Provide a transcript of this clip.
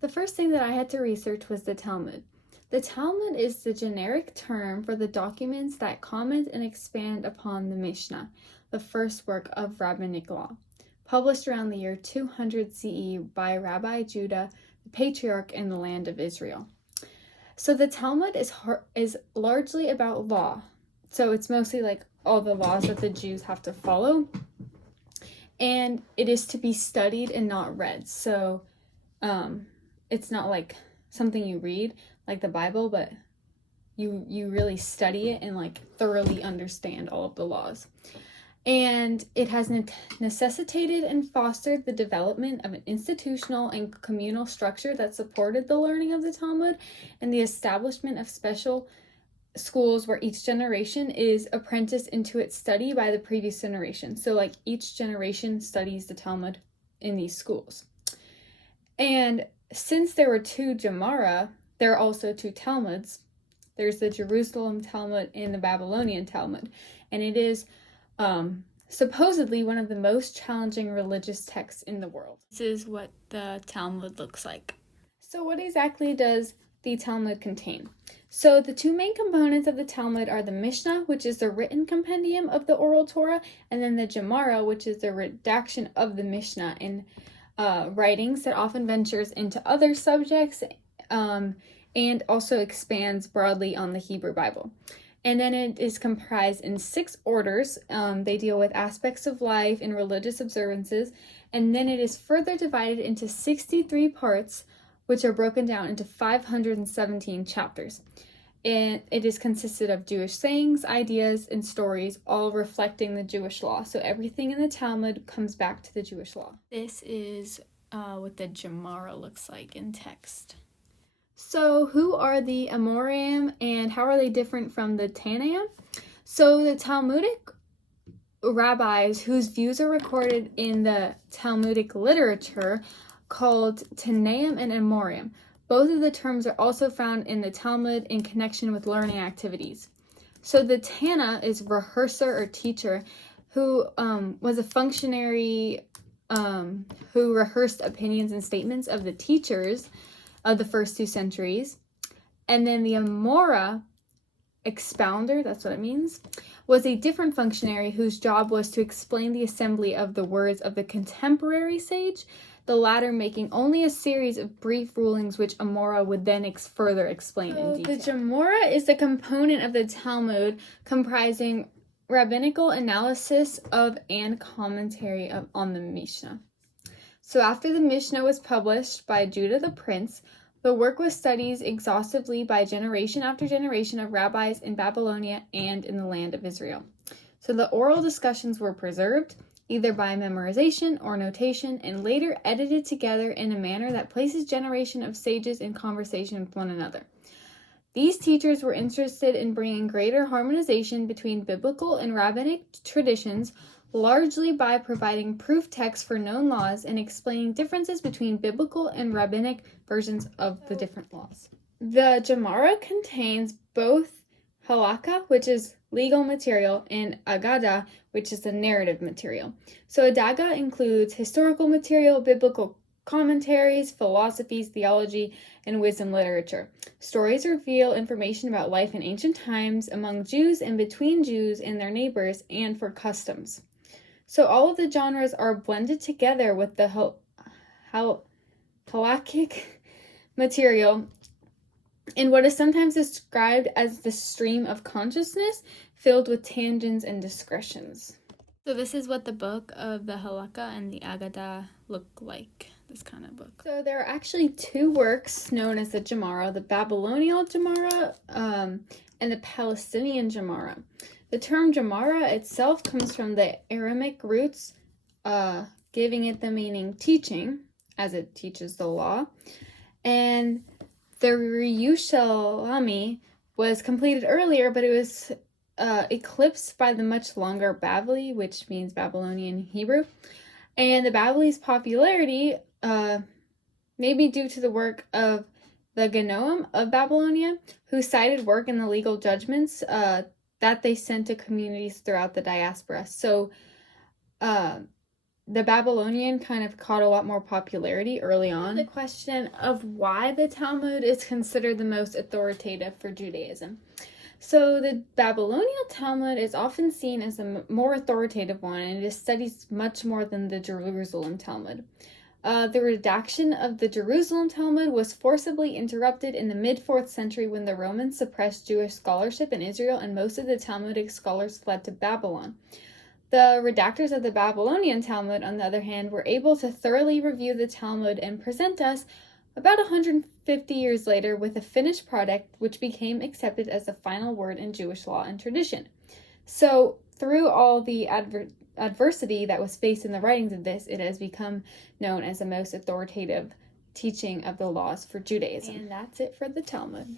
The first thing that I had to research was the Talmud. The Talmud is the generic term for the documents that comment and expand upon the Mishnah, the first work of rabbinic law, published around the year 200 CE by Rabbi Judah, the patriarch in the land of Israel. So the Talmud is largely about law. So it's mostly like all the laws that the Jews have to follow. And it is to be studied and not read. So it's not like something you read like the Bible, but you really study it and like thoroughly understand all of the laws. And it has necessitated and fostered the development of an institutional and communal structure that supported the learning of the Talmud and the establishment of special schools where each generation is apprenticed into its study by the previous generation. So like each generation studies the Talmud in these schools. And since there were two Gemara, there are also two Talmuds. There's the Jerusalem Talmud and the Babylonian Talmud. And it is supposedly one of the most challenging religious texts in the world. This is what the Talmud looks like. So what exactly does the Talmud contain? So the two main components of the Talmud are the Mishnah, which is the written compendium of the oral Torah, and then the Gemara, which is the redaction of the Mishnah in writings that often ventures into other subjects and also expands broadly on the Hebrew Bible. And then it is comprised in 6 orders. They deal with aspects of life and religious observances. And then it is further divided into 63 parts, which are broken down into 517 chapters. And it is consisted of Jewish sayings, ideas, and stories, all reflecting the Jewish law. So everything in the Talmud comes back to the Jewish law. This is what the Gemara looks like in text. So who are the Amoraim and how are they different from the Tanaim? So the Talmudic rabbis whose views are recorded in the Talmudic literature called Tanaim and Amoraim. Both of the terms are also found in the Talmud in connection with learning activities. So the Tana is rehearser or teacher who was a functionary who rehearsed opinions and statements of the teachers of the first 2 centuries. And then the Amora, expounder, that's what it means, was a different functionary whose job was to explain the assembly of the words of the contemporary sage, the latter making only a series of brief rulings which Amora would then further explain in detail. The Gemara is the component of the Talmud comprising rabbinical analysis of and commentary on the Mishnah. So after the Mishnah was published by Judah the Prince, the work was studied exhaustively by generation after generation of rabbis in Babylonia and in the land of Israel. So the oral discussions were preserved, either by memorization or notation, and later edited together in a manner that places generation of sages in conversation with one another. These teachers were interested in bringing greater harmonization between biblical and rabbinic traditions, largely by providing proof texts for known laws and explaining differences between biblical and rabbinic versions of the different laws. The Gemara contains both halakha, which is legal material, and agada, which is the narrative material. So adaga includes historical material, biblical commentaries, philosophies, theology, and wisdom literature. Stories reveal information about life in ancient times among Jews and between Jews and their neighbors and for customs. So all of the genres are blended together with the halakhic material in what is sometimes described as the stream of consciousness filled with tangents and digressions. So this is what the book of the halakha and the agada look like, this kind of book. So there are actually 2 works known as the Gemara, the Babylonian Gemara and the Palestinian Gemara. The term Gemara itself comes from the Aramaic roots, giving it the meaning teaching, as it teaches the law. And the Yerushalmi was completed earlier, but it was eclipsed by the much longer Bavli, which means Babylonian Hebrew. And the Bavli's popularity may be due to the work of the Genoim of Babylonia, who cited work in the legal judgments that they sent to communities throughout the diaspora. So the Babylonian kind of caught a lot more popularity early on. The question of why the Talmud is considered the most authoritative for Judaism. So the Babylonian Talmud is often seen as a more authoritative one, and it is studied much more than the Jerusalem Talmud. The redaction of the Jerusalem Talmud was forcibly interrupted in the mid-4th century when the Romans suppressed Jewish scholarship in Israel and most of the Talmudic scholars fled to Babylon. The redactors of the Babylonian Talmud, on the other hand, were able to thoroughly review the Talmud and present us, about 150 years later, with a finished product which became accepted as the final word in Jewish law and tradition. So, through all the adversity that was faced in the writings of this, it has become known as the most authoritative teaching of the laws for Judaism. And that's it for the Talmud.